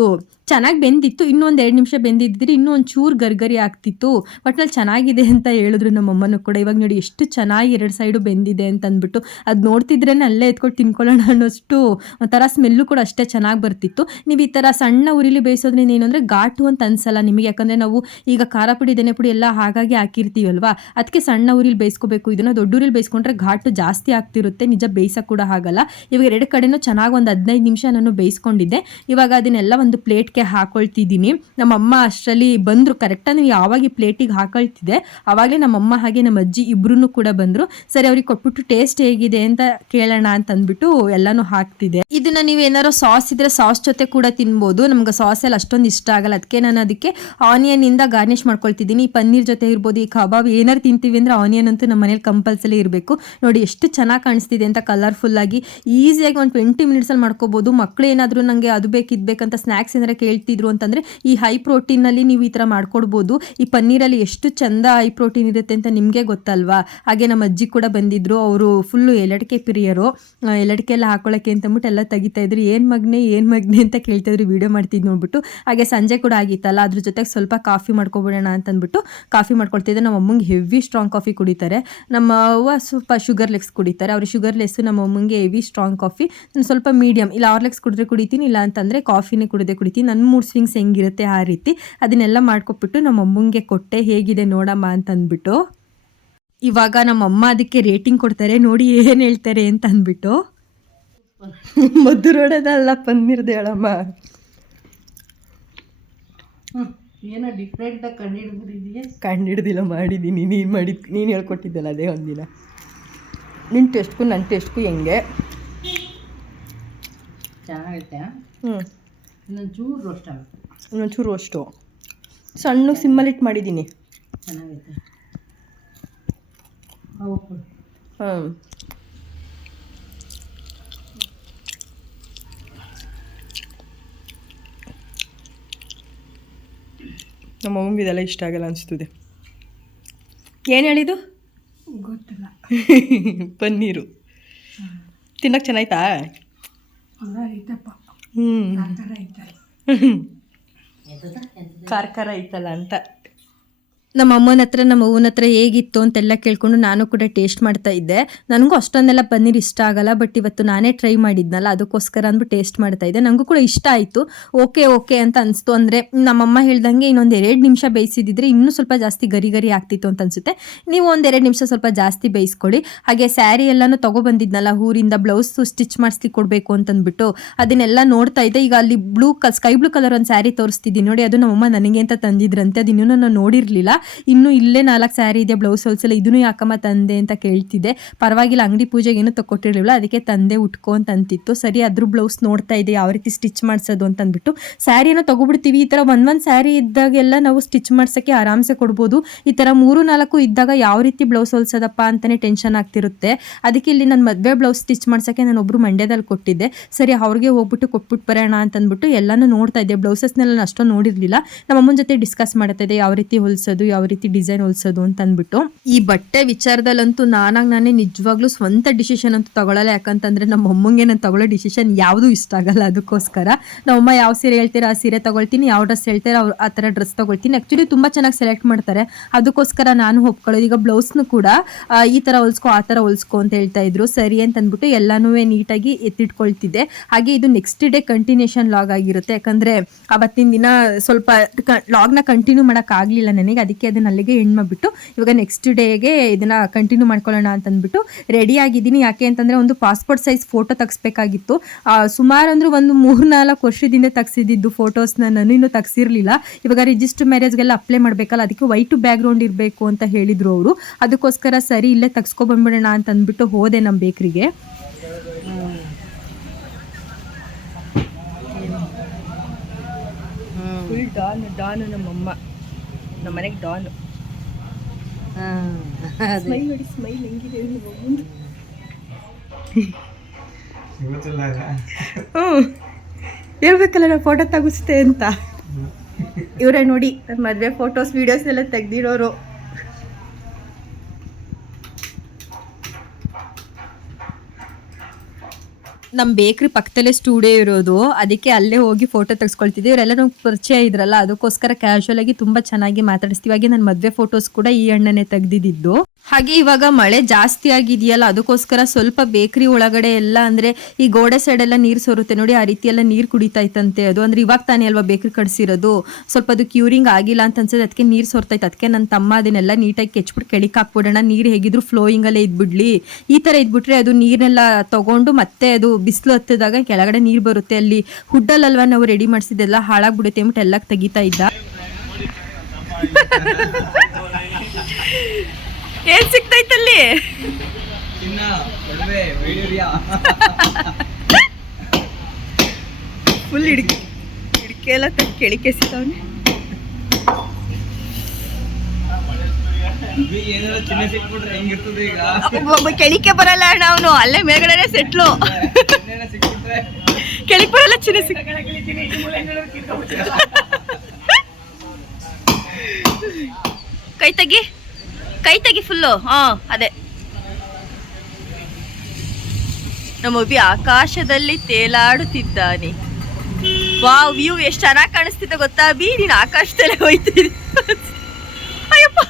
ಚೆನ್ನಾಗಿ ಬೆಂದಿತ್ತು, ಇನ್ನೊಂದು ಎರಡು ನಿಮಿಷ ಬೆಂದಿದ್ದರೆ ಇನ್ನೂ ಒಂದು ಚೂರು ಗರ್ಗರಿ ಆಗ್ತಿತ್ತು. ಒಟ್ನಲ್ಲಿ ಚೆನ್ನಾಗಿದೆ ಅಂತ ಹೇಳಿದ್ರು ನಮ್ಮ ಅಮ್ಮನೂ ಕೂಡ. ಇವಾಗ ನೋಡಿ ಎಷ್ಟು ಚೆನ್ನಾಗಿ ಎರಡು ಸೈಡು ಬೆಂದಿದೆ ಅಂತ ಅಂದ್ಬಿಟ್ಟು ಅದು ನೋಡ್ತಿದ್ರೇ ಅಲ್ಲೇ ಎತ್ಕೊಂಡು ತಿನ್ಕೊಳ್ಳೋಣ ಅನ್ನೋಷ್ಟು ಒಂಥರ ಸ್ಮೆಲ್ಲು ಕೂಡ ಅಷ್ಟೇ ಚೆನ್ನಾಗಿ ಬರ್ತಿತ್ತು. ನೀವು ಈ ಥರ ಸಣ್ಣ ಉರಿಲಿ ಬೇಯಿಸೋದ್ರಿಂದ ಏನು ಅಂದರೆ ಘಾಟು ಅಂತ ಅನ್ಸಲ್ಲ ನಿಮಗೆ. ಯಾಕಂದರೆ ನಾವು ಈಗ ಖಾರ ಪುಡಿ ದೆನೆ ಪುಡಿ ಎಲ್ಲ ಹಾಗಾಗಿ ಹಾಕಿರ್ತೀವಲ್ವಾ? ಅದಕ್ಕೆ ಸಣ್ಣ ಉರಿಲಿ ಬೇಯಿಸ್ಕೋಬೇಕು. ಇದನ್ನು ದೊಡ್ಡ ಉರಿಲಿ ಬೇಯಿಸ್ಕೊಂಡ್ರೆ ಘಾಟು ಜಾಸ್ತಿ ಆಗ್ತಿರುತ್ತೆ. ನಿಜ ಬೇಯಿಸೋಕೆ ಕೂಡ ಆಗಲ್ಲ. ಇವಾಗ ಎರಡು ಕಡೆನೂ ಚೆನ್ನಾಗಿ ಒಂದು ಹದಿನೈದು ನಿಮಿಷ ನಾನು ಬೇಯಿಸ್ಕೊಂಡಿದ್ದೆ. ಇವಾಗ ಅದನ್ನೆಲ್ಲ ಒಂದು ಪ್ಲೇಟ್ಗೆ ಹಾಕೊಳ್ತಿದ್ದೀನಿ. ನಮ್ಮ ಅಮ್ಮ ಅಷ್ಟರಲ್ಲಿ ಬಂದರು ಕರೆಕ್ಟಾಗಿ ನೀವು ಯಾವಾಗ ಈ ಪ್ಲೇಟಿಗೆ ಹಾಕೊಳ್ತಿದ್ದೆ. ಆವಾಗಲೇ ನಮ್ಮಮ್ಮ ಹಾಗೆ ನಮ್ಮ ಅಜ್ಜಿ ಇಬ್ರುನು ಕೂಡ ಬಂದರು. ಸರಿ, ಅವ್ರಿಗೆ ಕೊಟ್ಬಿಟ್ಟು ಟೇಸ್ಟ್ ಹೇಗಿದೆ ಅಂತ ಕೇಳೋಣ ಅಂತ ಅಂದ್ಬಿಟ್ಟು ಎಲ್ಲಾನು ಹಾಕ್ತಿದೆ ಇದನ್ನ ನೀವು ಏನಾರೋ ಸಾಸ್ ಇದ್ರೆ ಸಾಸ್ ಜೊತೆ ಕೂಡ ತಿನ್ಬೋದು. ನಮ್ಗೆ ಸಾಸ್ ಎಲ್ಲ ಅಷ್ಟೊಂದು ಇಷ್ಟ ಆಗಲ್ಲ. ಅದಕ್ಕೆ ನಾನು ಅದಕ್ಕೆ ಆನಿಯನ್ ಇಂದ ಗಾರ್ನಿಶ್ ಮಾಡ್ಕೊಳ್ತಿದ್ದೀನಿ. ಈ ಪನ್ನೀರ್ ಜೊತೆ ಇರ್ಬೋದು, ಈ ಕಬಾಬ್ ಏನಾರು ತಿಂತೀವಿ ಅಂದ್ರೆ ಆನಿಯನ್ ಅಂತೂ ನಮ್ಮ ಮನೇಲಿ ಕಂಪಲ್ಸರಿ ಇರಬೇಕು. ನೋಡಿ, ಎಷ್ಟು ಚೆನ್ನಾಗಿ ಕಾಣಿಸ್ತಿದೆ ಅಂತ ಕಲರ್ಫುಲ್ ಆಗಿ ಈಸಿಯಾಗಿ ಒಂದು ಟ್ವೆಂಟಿ ಮಿನಿಟ್ಸಲ್ಲಿ ಮಾಡ್ಕೋಬೋದು. ಮಕ್ಕಳು ಏನಾದರೂ ನನಗೆ ಅದು ಬೇಕು ಸ್ನಾಕ್ಸ್ ಬೇಕಂತ ಸ್ನ್ಯಾಕ್ಸ್ ಏನಾರು ಕೇಳ್ತಿದ್ರು ಅಂತಂದರೆ ಈ ಹೈ ಪ್ರೋಟೀನಲ್ಲಿ ನೀವು ಈ ಥರ ಮಾಡ್ಕೊಡ್ಬೋದು. ಈ ಪನ್ನೀರಲ್ಲಿ ಎಷ್ಟು ಚಂದ ಹೈ ಪ್ರೋಟೀನ್ ಇರುತ್ತೆ ಅಂತ ನಿಮಗೆ ಗೊತ್ತಲ್ವಾ? ಹಾಗೆ ನಮ್ಮ ಅಜ್ಜಿ ಕೂಡ ಬಂದಿದ್ರು, ಅವರು ಫುಲ್ಲು ಎಲಡಿಕೆ ಪಿರಿಯರು. ಎಲಡಿಕೆ ಎಲ್ಲ ಹಾಕೊಳ್ಳೋಕ್ಕೆ ಅಂತಂದ್ಬಿಟ್ಟು ಎಲ್ಲ ತೆಗಿತಾ ಇದ್ರು. ಏನು ಮಗ್ನೆ ಏನು ಮಗ್ನೆ ಅಂತ ಕೇಳ್ತಾ ಇದ್ರು ವಿಡಿಯೋ ಮಾಡ್ತಿದ್ದು ನೋಡ್ಬಿಟ್ಟು. ಹಾಗೆ ಸಂಜೆ ಕೂಡ ಆಗಿತ್ತಲ್ಲ, ಅದ್ರ ಜೊತೆಗೆ ಸ್ವಲ್ಪ ಕಾಫಿ ಮಾಡ್ಕೊಬಿಡೋಣ ಅಂತಂದ್ಬಿಟ್ಟು ಕಾಫಿ ಮಾಡ್ಕೊಳ್ತಿದ್ದೆ ನಮ್ಮ ಅಮ್ಮಂಗೆ ಹೆವಿ ಸ್ಟ್ರಾಂಗ್ ಕಾಫಿ ಕುಡಿತಾರೆ. ನಮ್ಮ ಅವ್ವ ಸ್ವಲ್ಪ ಶುಗರ್ಲೆಸ್ ಕುಡಿತಾರೆ. ಅವ್ರು ಶುಗರ್ಲೆಸ್ಸು ನಮ್ಮ ಅಮ್ಮಂಗೆ ಹೆವಿ ಸ್ಟ್ರಾಂಗ್ ಕಾಫಿ ಸ್ವಲ್ಪ ಮೀಡಿಯಮ್ ಇಲ್ಲ ಆರ್ಲೆಕ್ಸ್ ಕುಡಿದ್ರೆ ಕುಡಿತೀನಿ, ಇಲ್ಲ ಅಂತಂದರೆ ಕಾಫಿನೇ ಕುಡಿದೆ ಕುಡಿತೀನಿ. ನನ್ನ ಮೂಡ್ ಸ್ವಿಂಗ್ಸ್ ಹೆಂಗಿರುತ್ತೆ ಆ ರೀತಿ ಅದನ್ನೆಲ್ಲ ಮಾಡ್ಕೊಬಿಟ್ಟು ನಮ್ಮ ಅಮ್ಮಂಗೆ ಕೊಟ್ಟೆ ಹೇಗಿದೆ ನೋಡಮ್ಮ ಅಂತಂದ್ಬಿಟ್ಟು. ಇವಾಗ ನಮ್ಮ ಅಮ್ಮ ಅದಕ್ಕೆ ರೇಟಿಂಗ್ ಕೊಡ್ತಾರೆ ನೋಡಿ ಏನು ಹೇಳ್ತಾರೆ ಅಂತ ಅಂದ್ಬಿಟ್ಟು ಮಧುರೋಡದಲ್ಲ ಪನ್ನೀರ್ದು ಹೇಳಮ್ಮ ಏನೋ ಡಿಫ್ರೆಂಟಾಗಿ ಕಂಡುಹಿಡಿದ್ಬಿಟ್ಟಿದೆಯಾ ಕಂಡು ಹಿಡ್ದಿಲ್ಲ ಮಾಡಿದ್ದೀನಿ. ನೀನು ಮಾಡಿ ನೀನು ಹೇಳ್ಕೊಟ್ಟಿದ್ದಲ್ಲ ಅದೇ ಒಂದಿನ. ನಿನ್ನ ಟೆಸ್ಟ್ಗೂ ನನ್ನ ಟೆಸ್ಟ್ಗೂ ಹೆಂಗೆ? ಚೆನ್ನಾಗೈತೆ ಹ್ಞೂ ಇನ್ನೊಂದು ಚೂರು ರೋಸ್ಟ್ ಆಗುತ್ತೆ ಒಂಚೂರು ಅಷ್ಟು ಸಣ್ಣ ಸಿಮ್ಮಲ್ಲಿಟ್ಟು ಮಾಡಿದ್ದೀನಿ. ಚೆನ್ನಾಗೈತೆ. ಹಾಂ. ನಮ್ಮ ಅಮ್ಮಂಗೆ ಇದೆಲ್ಲ ಇಷ್ಟ ಆಗಲ್ಲ ಅನಿಸ್ತದೆ. ಏನು ಹೇಳಿದು ಗೊತ್ತಿಲ್ಲ. ಪನ್ನೀರು. ತಿನ್ನಕ್ಕೆ ಚೆನ್ನಾಯ್ತಾ? ಹ್ಞೂ ಖಾರ ಐತಲ್ಲ ಅಂತ. ನಮ್ಮ ಅಮ್ಮನ ಹತ್ರ, ನಮ್ಮ ಅವ್ವನ ಹತ್ರ ಹೇಗಿತ್ತು ಅಂತೆಲ್ಲ ಕೇಳ್ಕೊಂಡು ನಾನು ಕೂಡ ಟೇಸ್ಟ್ ಮಾಡ್ತಾ ಇದ್ದೆ. ನನಗೂ ಅಷ್ಟೊಂದೆಲ್ಲ ಪನ್ನೀರ್ ಇಷ್ಟ ಆಗಲ್ಲ ಬಟ್ ಇವತ್ತು ನಾನೇ ಟ್ರೈ ಮಾಡಿದ್ನಲ್ಲ, ಅದಕ್ಕೋಸ್ಕರ ಅಂದ್ಬಿಟ್ಟು ಟೇಸ್ಟ್ ಮಾಡ್ತಾ ಇದ್ದೆ. ನನಗೂ ಕೂಡ ಇಷ್ಟ ಆಯಿತು. ಓಕೆ ಓಕೆ ಅಂತ ಅನಿಸ್ತು. ಅಂದರೆ ನಮ್ಮಮ್ಮ ಹೇಳ್ದಂಗೆ ಇನ್ನೊಂದು ಎರಡು ನಿಮಿಷ ಬೇಯಿಸಿದ್ರೆ ಇನ್ನೂ ಸ್ವಲ್ಪ ಜಾಸ್ತಿ ಗರಿ ಗರಿ ಆಗ್ತಿತ್ತು ಅಂತ ಅನಿಸುತ್ತೆ. ನೀವು ಒಂದೆರಡು ನಿಮಿಷ ಸ್ವಲ್ಪ ಜಾಸ್ತಿ ಬೇಯಿಸ್ಕೊಳ್ಳಿ. ಹಾಗೆ ಸ್ಯಾರಿ ಎಲ್ಲನೂ ತೊಗೊಬಂದಿದ್ನಲ್ಲ ಊರಿಂದ ಬ್ಲೌಸ್ ಸ್ಟಿಚ್ ಮಾಡಿಸ್ಲಿಕ್ಕೆ ಕೊಡಬೇಕು ಅಂತಂದ್ಬಿಟ್ಟು, ಅದನ್ನೆಲ್ಲ ನೋಡ್ತಾ ಇದ್ದೆ. ಈಗ ಅಲ್ಲಿ ಬ್ಲೂ ಸ್ಕೈ ಬ್ಲೂ ಕಲರ್ ಒಂದು ಸ್ಯಾರಿ ತೋರಿಸ್ತಿದ್ದೀನಿ ನೋಡಿ, ಅದು ನಮ್ಮಮ್ಮ ನನಗೆ ಅಂತ ತಂದಿದ್ರಂತೆ ಅದು ಇನ್ನೂ ನಾನು ನೋಡಿರಲಿಲ್ಲ. ಇನ್ನು ಇಲ್ಲೇ ನಾಲ್ಕು ಸ್ಯಾರಿ ಇದೆ, ಬ್ಲೌಸ್ ಹೊಲ್ಸಲ್ಲ ಇದನ್ನು ಯಾಕಮ್ಮ ತಂದೆ ಅಂತ ಕೇಳ್ತಿದ್ದೆ. ಪರವಾಗಿಲ್ಲ, ಅಂಗಡಿ ಪೂಜೆಗೆ ಏನು ತಗೊಟ್ಟಿರಲಿಲ್ಲ ಅದಕ್ಕೆ ತಂದೆ ಉಟ್ಕೊ ಅಂತ ಅಂತಿತ್ತು ಸರಿ ಅದ್ರ ಬ್ಲೌಸ್ ನೋಡ್ತಾ ಇದೆ, ಯಾವ ರೀತಿ ಸ್ಟಿಚ್ ಮಾಡಿಸೋದು ಅಂತ ಅಂದ್ಬಿಟ್ಟು ಸ್ಯಾರಿನ ತೊಗೊಬಿಡ್ತೀವಿ, ಈ ಥರ ಒಂದೊಂದು ಸ್ಯಾರಿ ಇದ್ದಾಗೆಲ್ಲ ನಾವು ಸ್ಟಿಚ್ ಮಾಡ್ಸೋಕ್ಕೆ ಆರಾಮ್ಸೆ ಕೊಡ್ಬೋದು. ಈ ಥರ ಮೂರು ನಾಲ್ಕು ಇದ್ದಾಗ ಯಾವ ರೀತಿ ಬ್ಲೌಸ್ ಹೊಲ್ಸೋದಪ್ಪ ಅಂತಲೇ ಟೆನ್ಷನ್ ಆಗ್ತಿರುತ್ತೆ. ಅದಕ್ಕೆ ಇಲ್ಲಿ ನನ್ನ ಮದುವೆ ಬ್ಲೌಸ್ ಸ್ಟಿಚ್ ಮಾಡ್ಸೋಕ್ಕೆ ನಾನು ಒಬ್ಬರು ಮಂಡ್ಯದಲ್ಲಿ ಕೊಟ್ಟಿದ್ದೆ. ಸರಿ, ಅವ್ರಿಗೆ ಹೋಗ್ಬಿಟ್ಟು ಕೊಟ್ಬಿಟ್ಟು ಬರೋಣ ಅಂತಂದ್ಬಿಟ್ಟು ಎಲ್ಲನೂ ನೋಡ್ತಾ ಇದ್ದೆ. ಬ್ಲೌಸಸ್ನೆಲ್ಲ ನಾನು ಅಷ್ಟೊಂದು ನೋಡಿರಲಿಲ್ಲ. ನಮ್ಮ ಅಮ್ಮನ ಜೊತೆ ಡಿಸ್ಕಸ್ ಮಾಡ್ತಾ ಇದ್ದೆ, ಯಾವ ರೀತಿ ಹೊಲ್ಸೋದು ಯಾವ ರೀತಿ ಡಿಸೈನ್ ಹೊಲ್ಸೋದು ಅಂತ ಅಂದ್ಬಿಟ್ಟು, ಈ ಬಟ್ಟೆ ವಿಚಾರದಲ್ಲಂತೂ ನಾನಾಗ ನಾನೇ ನಿಜವಾಗ್ಲೂ ಸ್ವಂತ ಡಿಸಿಷನ್ ಅಂತೂ ತಗೊಳ್ಳಲ್ಲ ಯಾಕಂತಂದ್ರೆ ನಮ್ಮ ಅಮ್ಮಂಗೆ ನಾನು ತಗೊಳ್ಳೋ ಡಿಸಿಷನ್ ಯಾವುದೂ ಇಷ್ಟ ಆಗಲ್ಲ ಅದಕ್ಕೋಸ್ಕರ. ನಮ್ಮಮ್ಮ ಯಾವ ಸೀರೆ ಹೇಳ್ತೀರಾ, ಆ ಸೀರೆ ತಗೊಳ್ತೀನಿ, ಯಾವ ಡ್ರೆಸ್ ಹೇಳ್ತೀರಾ, ಅವ್ರು ಆ ಥರ ಡ್ರೆಸ್ ತಗೊಳ್ತೀನಿ. ಆ್ಯಕ್ಚುಲಿ ತುಂಬ ಚೆನ್ನಾಗಿ ಸೆಲೆಕ್ಟ್ ಮಾಡ್ತಾರೆ. ಅದಕ್ಕೋಸ್ಕರ ನಾನು ಒಪ್ಕೊಳ್ಳೋದು, ಈಗ ಬ್ಲೌಸ್ನು ಕೂಡ ಈ ಥರ ಹೊಲ್ಸ್ಕೊ, ಆ ಥರ ಹೊಲ್ಸ್ಕೊ ಅಂತ ಹೇಳ್ತಾ ಇದ್ರು. ಸರಿ ಅಂತ ಅಂದ್ಬಿಟ್ಟು ಎಲ್ಲನೂ ನೀಟಾಗಿ ಎತ್ತಿಟ್ಕೊಳ್ತಿದ್ದೆ. ಹಾಗೆ ಇದು ನೆಕ್ಸ್ಟ್ ಡೇ ಕಂಟಿನ್ಯೂಷನ್ ಲಾಗ್ ಆಗಿರುತ್ತೆ. ಯಾಕಂದರೆ ಅವತ್ತಿನ ದಿನ ಸ್ವಲ್ಪ ಲಾಗ್ನ ಕಂಟಿನ್ಯೂ ಮಾಡೋಕ್ಕಾಗಲಿಲ್ಲ ನನಗೆ. ಅದಕ್ಕೆ ಅದನ್ನ ಅಲ್ಲಿಗೆ ಎಂಡ್ ಮಾಡಿಬಿಟ್ಟು ಇವಾಗ ನೆಕ್ಸ್ಟ್ ಡೇಗೆ ಇದನ್ನು ಕಂಟಿನ್ಯೂ ಮಾಡ್ಕೊಳ್ಳೋಣ ಅಂತ ಅಂದ್ಬಿಟ್ಟು ರೆಡಿ ಆಗಿದ್ದೀನಿ. ಯಾಕೆ ಅಂತಂದರೆ ಒಂದು ಪಾಸ್ಪೋರ್ಟ್ ಸೈಜ್ ಫೋಟೋ ತೆಗಿಸ್ಬೇಕಾಗಿತ್ತು. ಸುಮಾರು ಅಂದ್ರೆ ಒಂದು ಮೂರು ನಾಲ್ಕು ವರ್ಷದಿಂದ ತೆಗ್ಸಿದ್ದು ಫೋಟೋಸ್ನ ನಾನು ಇನ್ನೂ ತೆಗ್ಸಿರ್ಲಿಲ್ಲ. ಇವಾಗ ರಿಜಿಸ್ಟರ್ ಮ್ಯಾರೇಜ್ಗೆಲ್ಲ ಅಪ್ಲೈ ಮಾಡಬೇಕಲ್ಲ ಅದಕ್ಕೆ ವೈಟ್ ಬ್ಯಾಕ್ಗ್ರೌಂಡ್ ಇರಬೇಕು ಅಂತ ಹೇಳಿದ್ರು ಅವರು. ಅದಕ್ಕೋಸ್ಕರ ಸರಿ ಇಲ್ಲೇ ತೆಗ್ಸ್ಕೊಬಂದ್ಬಿಡೋಣ ಅಂತ ಅಂದ್ಬಿಟ್ಟು ಹೋದೆ ನಮ್ಮ ಬೇಕ್ರಿಗೆ. ಫುಲ್ ಡಾನ್ ಡಾನ್ ನಮ್ಮಮ್ಮ. ನಮ್ಮ ಮನೆಗೆ ಡಾನ್ ಸ್ಮೈಲ್ ನೋಡಿ ಸ್ಮೈಲ್ ಹೆಂಗಿದೆ ಹ್ಞೂ. ಹೇಳ್ಬೇಕಲ್ಲ ನಾವು ಫೋಟೋ ತೆಗಿಸ್ತೆ ಅಂತ. ಇವರೇ ನೋಡಿ ನನ್ನ ಮದುವೆ ಫೋಟೋಸ್ ವೀಡಿಯೋಸ್ ಎಲ್ಲ ತೆಗ್ದಿರೋರು. ನಮ್ಮ ಬೇಕ್ರಿ ಪಕ್ಕದಲ್ಲೇ ಸ್ಟುಡಿಯೋ ಇರೋದು, ಅದಕ್ಕೆ ಅಲ್ಲೇ ಹೋಗಿ ಫೋಟೋ ತೆಗೆಸ್ಕೊಳ್ತಿದ್ದೆ. ಇವರೆಲ್ಲ ನಮ್ಗೆ ಪರಿಚಯ ಇದ್ರಲ್ಲ, ಅದಕ್ಕೋಸ್ಕರ ಕ್ಯಾಶುವಲ್ ಆಗಿ ತುಂಬಾ ಚೆನ್ನಾಗಿ ಮಾತಾಡಿಸ್ತೀವಿ. ಹಾಗೆ ನನ್ನ ಮದುವೆ ಫೋಟೋಸ್ ಕೂಡ ಈ ಅಣ್ಣನೇ ತೆಗ್ದಿದ್ದು. ಹಾಗೆ ಇವಾಗ ಮಳೆ ಜಾಸ್ತಿ ಆಗಿದೆಯಲ್ಲ, ಅದಕ್ಕೋಸ್ಕರ ಸ್ವಲ್ಪ ಬೇಕ್ರಿ ಒಳಗಡೆ ಎಲ್ಲ ಅಂದ್ರೆ ಈ ಗೋಡೆ ಸೈಡ್ ಎಲ್ಲ ನೀರು ಸೋರುತ್ತೆ ನೋಡಿ, ಆ ರೀತಿ ಎಲ್ಲ ನೀರು ಕುಡಿತಾ ಇತ್ತಂತೆ ಅದು. ಅಂದ್ರೆ ಇವಾಗ ತಾನೇ ಅಲ್ವಾ ಬೇಕ್ರಿ ಕಡಿಸಿರೋದು ಸ್ವಲ್ಪ ಅದು ಕ್ಯೂರಿಂಗ್ ಆಗಿಲ್ಲ ಅಂತ ಅನ್ಸೋದು ಅದಕ್ಕೆ ನೀರು ಸೋರ್ತೈತೆ ಅದಕ್ಕೆ ನನ್ನ ತಮ್ಮ ಅದನ್ನೆಲ್ಲ ನೀಟಾಗಿ ಕೆಚ್ಬಿಟ್ಟು ಕೆಳಿಕ್ ಹಾಕ್ಬಿಡೋಣ, ನೀರು ಹೇಗಿದ್ರು ಫ್ಲೋಯಿಂಗ್ ಅಲ್ಲೇ ಇದ್ಬಿಡ್ಲಿ. ಈ ತರ ಇದ್ಬಿಟ್ರೆ ಅದು ನೀರನ್ನೆಲ್ಲ ತಗೊಂಡು ಮತ್ತೆ ಅದು ಬಿಸಿಲು ಹತ್ತಿದಾಗ ಕೆಳಗಡೆ ನೀರು ಬರುತ್ತೆ. ಅಲ್ಲಿ ಹುಡ್ಡಲ್ಲಲ್ವಾ ನಾವು ರೆಡಿ ಮಾಡಿಸಿದ್ದೆಲ್ಲ ಹಾಳಾಗ್ಬಿಡುತ್ತೆ ಅಂದ್ಬಿಟ್ಟು ಎಲ್ಲ ತೆಗಿತಾ ಇದ್ದ. ಏನ್ ಸಿಕ್ತೈತಲ್ಲಿ ಫುಲ್ ಹಿಡಿಕೆ ಹಿಡ್ಕೆ ಎಲ್ಲ ತಕ್ಕ ಕೆಳಿಕೆ ಸಿಗ್ತಾವನೆ ಒಬ್ಬ ಕೆಳಿಕೆ ಬರಲ್ಲ ಅಣ್ಣ ಅವನು ಅಲ್ಲೇ ಮೇಲ್ಗಡೆ ಸೆಟ್ಲು. ಕೆಳಿಕ್ ಬರಲ್ಲ ಚಿನ್ನ ಸಿಕ್ ಕೈ ತೆಗಿ. ಕೈ ತೆಗಿ ಫುಲ್ಲು. ಹಾ, ಅದೇ. ನಮ್ಮ ಅಭಿ ಆಕಾಶದಲ್ಲಿ ತೇಲಾಡುತ್ತಿದ್ದಾನೆ. ವಾ ವ್ಯೂ ಎಷ್ಟು ಚೆನ್ನಾಗಿ ಕಾಣಿಸ್ತಿದೆ ಗೊತ್ತಾ ಬಿ ನೀನು ಆಕಾಶದಲ್ಲೇ ಹೋಯ್ತಿದ್ದೆ. ಅಯ್ಯಪ್ಪ.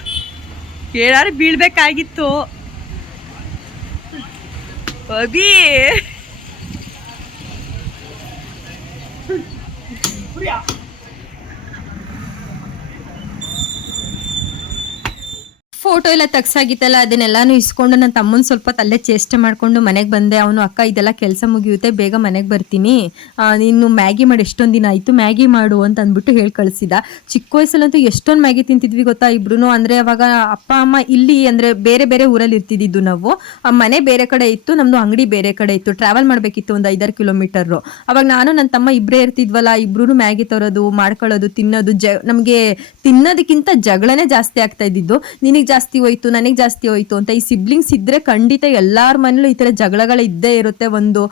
ಏನಾರು ಬೀಳ್ಬೇಕಾಗಿತ್ತು. ಅಭಿ. ಫೋಟೋ ಎಲ್ಲ ತಗ್ಸಾಗಿತ್ತಲ್ಲ, ಅದನ್ನೆಲ್ಲಾನು ಇಸ್ಕೊಂಡು ನನ್ನ ತಮ್ಮನ ಸ್ವಲ್ಪ ಅಲ್ಲೇ ಚೇಷ್ಟೆ ಮಾಡ್ಕೊಂಡು ಮನೆಗೆ ಬಂದೆ. ಅವನು, ಅಕ್ಕ, ಇದೆಲ್ಲ ಕೆಲಸ ಮುಗಿಯುತ್ತೆ, ಬೇಗ ಮನೆಗೆ ಬರ್ತೀನಿ. ನೀನು ಮ್ಯಾಗಿ ಮಾಡಿ, ಎಷ್ಟೊಂದು ದಿನ ಆಯಿತು, ಮ್ಯಾಗಿ ಮಾಡು ಅಂತ ಅಂದ್ಬಿಟ್ಟು ಹೇಳಿ ಕಳಿಸಿದ. ಚಿಕ್ಕ ವಯಸ್ಸಲ್ಲಂತೂ ಎಷ್ಟೊಂದು ಮ್ಯಾಗಿ ತಿಂತಿದ್ವಿ ಗೊತ್ತಾ ಇಬ್ರು ಅಂದ್ರೆ ಅವಾಗ ಅಪ್ಪ, ಅಮ್ಮ ಇಲ್ಲಿ, ಅಂದ್ರೆ ಬೇರೆ ಬೇರೆ ಊರಲ್ಲಿ ಇರ್ತಿದ್ದು ನಾವು. ಮನೆ ಬೇರೆ ಕಡೆ ಇತ್ತು ನಮ್ಮದು ಅಂಗಡಿ ಬೇರೆ ಕಡೆ ಇತ್ತು. ಟ್ರಾವೆಲ್ ಮಾಡಬೇಕಿತ್ತು ಒಂದು ಐದಾರು ಕಿಲೋಮೀಟರು ಅವಾಗ ನಾನು ನನ್ನ ತಮ್ಮ ಇಬ್ಬರೇ ಇರ್ತಿದ್ವಲ್ಲ ಇಬ್ರು ಮ್ಯಾಗಿ ತರೋದು, ಮಾಡ್ಕೊಳ್ಳೋದು, ತಿನ್ನೋದು, ಜ, ನಮಗೆ ತಿನ್ನೋದಕ್ಕಿಂತ ಜಗಳನೇ ಜಾಸ್ತಿ ಆಗ್ತಾ ಇದ್ದಿದ್ದು. ನಿನಗೆ ಜಾಸ್ತಿ ಹೋಯ್ತು, ನನಗೆ ಜಾಸ್ತಿ ಹೋಯ್ತು ಅಂತ ಈ ಸಿಬ್ಲಿಂಗ್ಸ್ ಇದ್ರೆ ಖಂಡಿತ ಎಲ್ಲಾರ ಮನೇಲೂ ಈ ಥರ ಜಗಳಗಳು ಇದ್ದೇ ಇರುತ್ತೆ ಒಂದು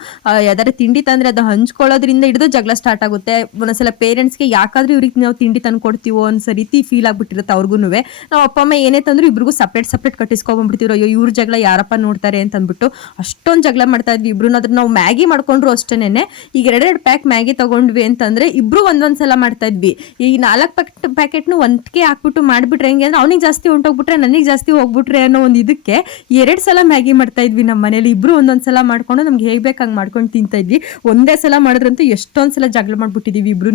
ಯಾವ್ದಾರ ತಿಂಡಿ ತಂದ್ರೆ ಅದು ಹಂಚ್ಕೊಳ್ಳೋದ್ರಿಂದ ಹಿಡಿದು ಜಗಳ ಸ್ಟಾರ್ಟ್ ಆಗುತ್ತೆ. ಒಂದೊಂದ್ಸಲ ಪೇರೆಂಟ್ಸ್ಗೆ ಯಾಕಾದ್ರೂ ಇವ್ರಿಗೆ ನಾವು ತಿಂಡಿ ತಂದು ಕೊಡ್ತೀವೋ ಅನ್ನೋ ರೀತಿ ಫೀಲ್ ಆಗ್ಬಿಟ್ಟಿರುತ್ತೆ ಅವ್ರಿಗೂ ನಾವು ಅಪ್ಪ, ಅಮ್ಮ ಏನೇ ತಂದ್ರು ಇಬ್ರಿಗೂ ಸಪ್ರೇಟ್ ಸಪ್ರೇಟ್ ಕಟ್ಟಿಸ್ಕೊಂಡ್ಬಿಡ್ತಿರೋ ಅಯ್ಯೋ, ಇವ್ರ ಜಗಳ ಯಾರಪ್ಪ ನೋಡ್ತಾರೆ ಅಂತ ಅಂದ್ಬಿಟ್ಟು ಅಷ್ಟೊಂದು ಜಗಳ ಮಾಡ್ತಾ ಇದ್ವಿ ಇಬ್ರು ಅದ್ರ ನಾವು ಮ್ಯಾಗಿ ಮಾಡ್ಕೊಂಡ್ರು ಅಷ್ಟೇನೆ ಈಗ ಎರಡೆರಡು ಪ್ಯಾಕ್ ಮ್ಯಾಗಿ ತಗೊಂಡ್ವಿ ಅಂತಂದ್ರೆ ಇಬ್ರು ಒಂದೊಂದ್ಸಲ ಮಾಡ್ತಾ ಇದ್ವಿ. ಈ ನಾಲ್ಕು ಪ್ಯಾಕೆಟ್ ಪ್ಯಾಕೆಟ್ನು ಒಂದ್ಕೆ ಹಾಕ್ಬಿಟ್ಟು ಮಾಡ್ಬಿಟ್ರೆ ಹೆಂಗೆ ಅಂದ್ರೆ ಅವ್ನಿಗೆ ಜಾಸ್ತಿ ಹೊಂಟೋಗ್ಬಿಟ್ರೆ ನನಗೆ ಜಾಸ್ತಿ ಹೋಗ್ಬಿಟ್ರೆ ಅನ್ನೋ ಒಂದು ಇದಕ್ಕೆ ಎರಡು ಸಲ ಮ್ಯಾಗಿ ಮಾಡ್ತಾ ಇದ್ವಿ ನಮ್ಮ ಮನೇಲಿ. ಇಬ್ರು ಒಂದೊಂದು ಸಲ ಮಾಡ್ಕೊಂಡು ನಮ್ಗೆ ಹೇಗೆ ಬೇಕು ಹಂಗೆ ಮಾಡ್ಕೊಂಡು ತಿಂತಾ ಇದ್ವಿ. ಒಂದೇ ಸಲ ಮಾಡಿದ್ರಂತೂ ಎಷ್ಟೊಂದು ಸಲ ಜಗಳ ಮಾಡ್ಬಿಟ್ಟಿದೀವಿ ಇಬ್ರು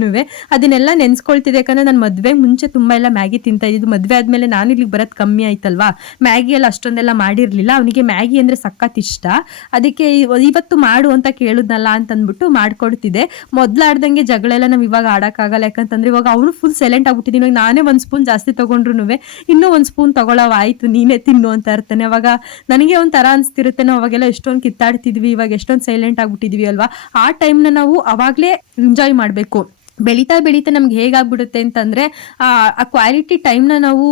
ಅದನ್ನೆಲ್ಲ ನೆನ್ಸ್ಕೊಳ್ತಿದೆ ಯಾಕಂದ್ರೆ ನಾನು ಮದುವೆ ಮುಂಚೆ ತುಂಬಾ ಎಲ್ಲ ಮ್ಯಾಗಿ ತಿಂತಾ ಇದ್ದಿದ್ದು. ಮದುವೆ ಆದಮೇಲೆ ನಾನು ಇಲ್ಲಿಗೆ ಬರೋದು ಕಮ್ಮಿ ಆಯ್ತಲ್ವಾ? ಮ್ಯಾಗಿ ಎಲ್ಲ ಅಷ್ಟೊಂದೆಲ್ಲ ಮಾಡಿರಲಿಲ್ಲ. ಅವನಿಗೆ ಮ್ಯಾಗಿ ಅಂದ್ರೆ ಸಖತ್ ಇಷ್ಟ. ಅದಕ್ಕೆ ಇವತ್ತು ಮಾಡು ಅಂತ ಕೇಳಿದ್ನಲ್ಲ ಅಂತ ಅಂದ್ಬಿಟ್ಟು ಮಾಡ್ಕೊಡ್ತಿದ್ದೆ ಮೊದ್ಲಾಡ್ದಂಗೆ ಜಗಳ ಎಲ್ಲ ನಾವು ಇವಾಗ ಆಡೋಕ್ಕಾಗಲ್ಲ. ಯಾಕಂತಂದ್ರೆ ಇವಾಗ ಅವನು ಫುಲ್ ಸೈಲೆಂಟ್ ಆಗ್ಬಿಟ್ಟಿದ್ದೀನಿ ಇವಾಗ ನಾನೇ ಒಂದು ಸ್ಪೂನ್ ಜಾಸ್ತಿ ತೊಗೊಂಡ್ರು ಇನ್ನೂ ಒಂದು ಸ್ಪೂನ್ ಆಯ್ತು, ನೀನೇ ತಿನ್ನು ಅಂತ ಇರ್ತಾನೆ ಅವಾಗ ನನಗೆ ಒಂಥರ ಅನ್ಸ್ತಿರುತ್ತೆ. ನಾವು ಅವಾಗೆಲ್ಲ ಎಷ್ಟೊಂದು ಕಿತ್ತಾಡ್ತಿದ್ವಿ, ಇವಾಗ ಎಷ್ಟೊಂದು ಸೈಲೆಂಟ್ ಆಗ್ಬಿಟ್ಟಿದ್ವಿ ಅಲ್ವಾ? ಆ ಟೈಮ್ನ ನಾವು ಅವಾಗಲೇ ಎಂಜಾಯ್ ಮಾಡಬೇಕು. ಬೆಳೀತಾ ಬೆಳೀತಾ ನಮ್ಗೆ ಹೇಗಾಗ್ಬಿಡುತ್ತೆ ಅಂತಂದ್ರೆ, ಆ ಕ್ವಾಲಿಟಿ ಟೈಮ್ನ ನಾವು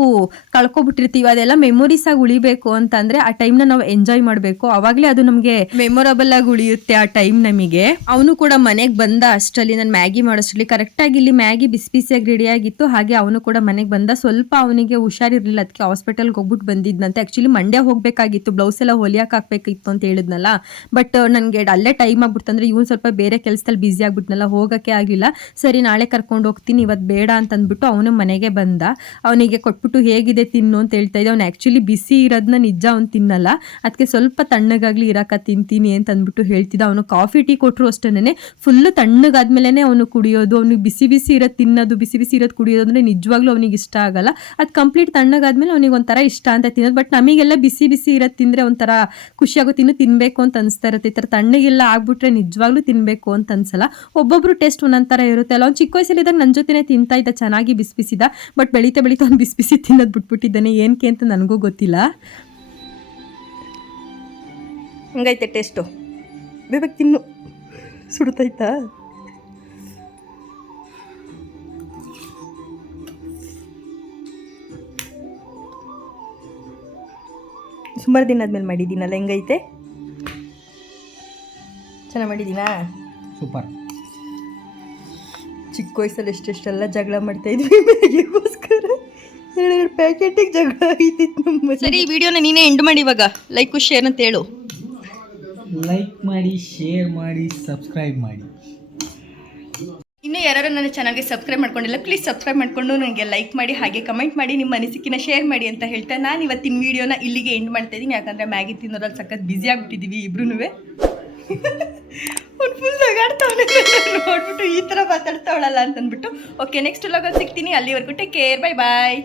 ಕಳ್ಕೊಬಿಟ್ಟಿರ್ತೀವಿ. ಅದೆಲ್ಲ ಮೆಮೊರೀಸ್ ಆಗಿ ಉಳಿಬೇಕು ಅಂತಂದ್ರೆ ಆ ಟೈಮ್ನ ನಾವು ಎಂಜಾಯ್ ಮಾಡಬೇಕು. ಅವಾಗಲೇ ಅದು ನಮಗೆ ಮೆಮೊರಬಲ್ ಆಗಿ ಉಳಿಯುತ್ತೆ ಆ ಟೈಮ್ ನಮಗೆ. ಅವನು ಕೂಡ ಮನೆಗೆ ಬಂದ ಅಷ್ಟರಲ್ಲಿ, ನಾನು ಮ್ಯಾಗಿ ಮಾಡೋಷ್ಟರಲ್ಲಿ ಕರೆಕ್ಟಾಗಿ ಇಲ್ಲಿ ಮ್ಯಾಗಿ ಬಿಸಿ ಬಿಸಿಯಾಗಿ ರೆಡಿ ಆಗಿತ್ತು. ಹಾಗೆ ಅವನು ಕೂಡ ಮನೆಗೆ ಬಂದ. ಸ್ವಲ್ಪ ಅವನಿಗೆ ಹುಷಾರಿರ್ಲಿಲ್ಲ ಅದಕ್ಕೆ ಹಾಸ್ಪಿಟಲ್ಗೆ ಹೋಗ್ಬಿಟ್ಟು ಬಂದಿದ್ನಂತೆ. ಆ್ಯಕ್ಚುಲಿ ಮಂಡ್ಯ ಹೋಗಬೇಕಾಗಿತ್ತು. ಬ್ಲೌಸ್ ಎಲ್ಲ ಹೊಲಿಯಕ್ಕೆ ಹಾಕ್ಬೇಕಿತ್ತು ಅಂತ ಹೇಳಿದ್ನಲ್ಲ. ಬಟ್ ನನಗೆ ಅಲ್ಲೇ ಟೈಮ್ ಆಗ್ಬಿಡ್ತಂದ್ರೆ ಇವನು ಸ್ವಲ್ಪ ಬೇರೆ ಕೆಲಸದಲ್ಲಿ ಬ್ಯುಸಿ ಆಗ್ಬಿಟ್ನಲ್ಲ. ಹೋಗೋಕ್ಕೆ ಆಗಿಲ್ಲ. ಸರಿ ನಾಳೆ ಕರ್ಕೊಂಡು ಹೋಗ್ತೀನಿ ಇವತ್ತು ಬೇಡ ಅಂತ ಅಂದ್ಬಿಟ್ಟು ಅವನು ಮನೆಗೆ ಬಂದ. ಅವನಿಗೆ ಕೊಟ್ಬಿಟ್ಟು ಹೇಗಿದೆ ತಿನ್ನು ಅಂತ ಹೇಳ್ತಾ ಇದ್ದೆ. ಅವ್ನು ಆ್ಯಕ್ಚುಲಿ ಬಿಸಿ ಇರೋದನ್ನ ನಿಜ ಅವ್ನು ತಿನ್ನಲ್ಲ. ಅದಕ್ಕೆ ಸ್ವಲ್ಪ ತಣ್ಣಗಾಗ್ಲಿ ಇರಕ ತಿಂತೀನಿ ಅಂತ ಅಂದ್ಬಿಟ್ಟು ಹೇಳ್ತಿದ್ದ. ಅವನು ಕಾಫಿ, ಟೀ ಕೊಟ್ಟರು ಅಷ್ಟೇನೆ ಫುಲ್ಲು ತಣ್ಣಗಾದ್ಮೇಲೆ ಅವನು ಕುಡಿಯೋದು. ಅವ್ನಿಗೆ ಬಿಸಿ ಬಿಸಿ ಇರೋದು ತಿನ್ನೋದು ಬಿಸಿ ಬಿಸಿ ಇರೋದು ಕುಡಿಯೋದು ಅಂದರೆ ನಿಜವಾಗ್ಲೂ ಅವನಿಗೆ ಇಷ್ಟ ಆಗಲ್ಲ. ಅದು ಕಂಪ್ಲೀಟ್ ತಣ್ಣಗಾದ್ಮೇಲೆ ಅವನಿಗೆ ಒಂಥರ ಇಷ್ಟ ಅಂತ ತಿನ್ನೋದು. ಬಟ್ ನಮಗೆಲ್ಲ ಬಿಸಿ ಬಿಸಿ ಇರೋದು ತಿಂದರೆ ಒಂಥರ ಖುಷಿಯಾಗುತ್ತೆ ತಿನ್ನು ತಿನ್ನಬೇಕು ಅಂತ ಅನಿಸ್ತಾ ಇರುತ್ತೆ. ಈ ಥರ ತಣ್ಣಗೆಲ್ಲ ಆಗ್ಬಿಟ್ರೆ ನಿಜವಾಗ್ಲೂ ತಿನ್ನಬೇಕು ಅಂತ ಅನ್ಸಲ್ಲ. ಒಬ್ಬೊಬ್ರು ಟೇಸ್ಟ್ ಒಂದೊಂದು ಥರ ಇರುತ್ತೆ. ಅಲ್ಲ ಅವ್ನು ಚಿಕ್ಕ ವಯಸ್ಸಲ್ಲಿದ್ದಾಗ ನನ್ನ ಜೊತೆನೇ ತಿಂತಾ ಇದ್ದ ಚೆನ್ನಾಗಿ ಬಿಸಿ ಬಿಸಿದ ಬಟ್ ಬೆಳೀತಾ ಬೆಳೀತಾ ಅವ್ನು ಬಿಸಿ ಬಿಸಿ ತಿನ್ನೋದು ಬಿಟ್ಬಿಟ್ಟಿದ್ದಾನೆ. ಏನಕ್ಕೆ ಅಂತ ನನಗೂ ಗೊತ್ತಿಲ್ಲ. ಹಂಗೈತೆ ಟೇಸ್ಟು. ಬೇಬೇಕು ತಿನ್ನು. ಸುಡ್ತೈತಾ ಸುಮಾರು ದಿನ ಆದ್ಮೇಲೆ ಮಾಡಿದ್ದೀನಲ್ಲ ಹೆಂಗೈತೆ? ಚೆನ್ನಾಗಿ ಮಾಡಿದ್ದೀನಾ? ಸೂಪರ್. ಚಿಕ್ಕ ವಯಸ್ಸಲ್ಲಿ ಎಷ್ಟೆಷ್ಟೆಲ್ಲ ಜಗಳ ಮಾಡ್ತಾ ಇದ್ವಿ ಮ್ಯಾಗಿಗೋಸ್ಕರ ಎರಡೆರಡು ಪ್ಯಾಕೆಟಿಗೆ ಜಗಳ ಆಗಿತ್ತು ನಮ್ಮ ಸರಿ ಈ ವಿಡಿಯೋನ ನೀನೇ ಎಂಡ್ ಮಾಡಿ ಇವಾಗ. ಲೈಕ್ ಶೇರ್ ಅಂತ ಹೇಳು. ಲೈಕ್ ಮಾಡಿ ಶೇರ್ ಮಾಡಿ ಸಬ್ಸ್ಕ್ರೈಬ್ ಮಾಡಿ. ಇನ್ನೂ ಯಾರು ನನ್ನ ಚಾನಲ್ಗೆ ಸಬ್ಸ್ಕ್ರೈಬ್ ಮಾಡ್ಕೊಂಡಿಲ್ಲ ಪ್ಲೀಸ್ ಸಬ್ಸ್ಕ್ರೈಬ್ ಮಾಡ್ಕೊಂಡು ನನಗೆ ಲೈಕ್ ಮಾಡಿ ಹಾಗೆ ಕಮೆಂಟ್ ಮಾಡಿ ನಿಮ್ಮ ಅನಿಸಿಕಿನ ಶೇರ್ ಮಾಡಿ ಅಂತ ಹೇಳ್ತಾ ನಾನು ಇವತ್ತಿನ ವಿಡಿಯೋನ ಇಲ್ಲಿಗೆ ಎಂಡ್ ಮಾಡ್ತಾ ಇದ್ದೀನಿ. ಯಾಕಂದರೆ ಮ್ಯಾಗಿ ತಿನ್ನೋದ್ರಲ್ಲಿ ಸಖತ್ ಬ್ಯುಸಿ ಆಗಿಬಿಟ್ಟಿದ್ದೀವಿ ಇಬ್ರು ಒಂದು ಫುಲ್ ನಗಾಡ್ತಾವನೆ. ನೋಡ್ಬಿಟ್ಟು ಈ ಥರ ಮಾತಾಡ್ತಾವಳಲ್ಲ ಅಂತ ಅಂದ್ಬಿಟ್ಟು ಓಕೆ ನೆಕ್ಸ್ಟ್ ಲಾಗಲ್ಲಿ ಸಿಗ್ತೀನಿ. ಅಲ್ಲಿವರೆಗೂ ಟೇಕ್ ಕೇರ್ ಬೈ ಬಾಯ್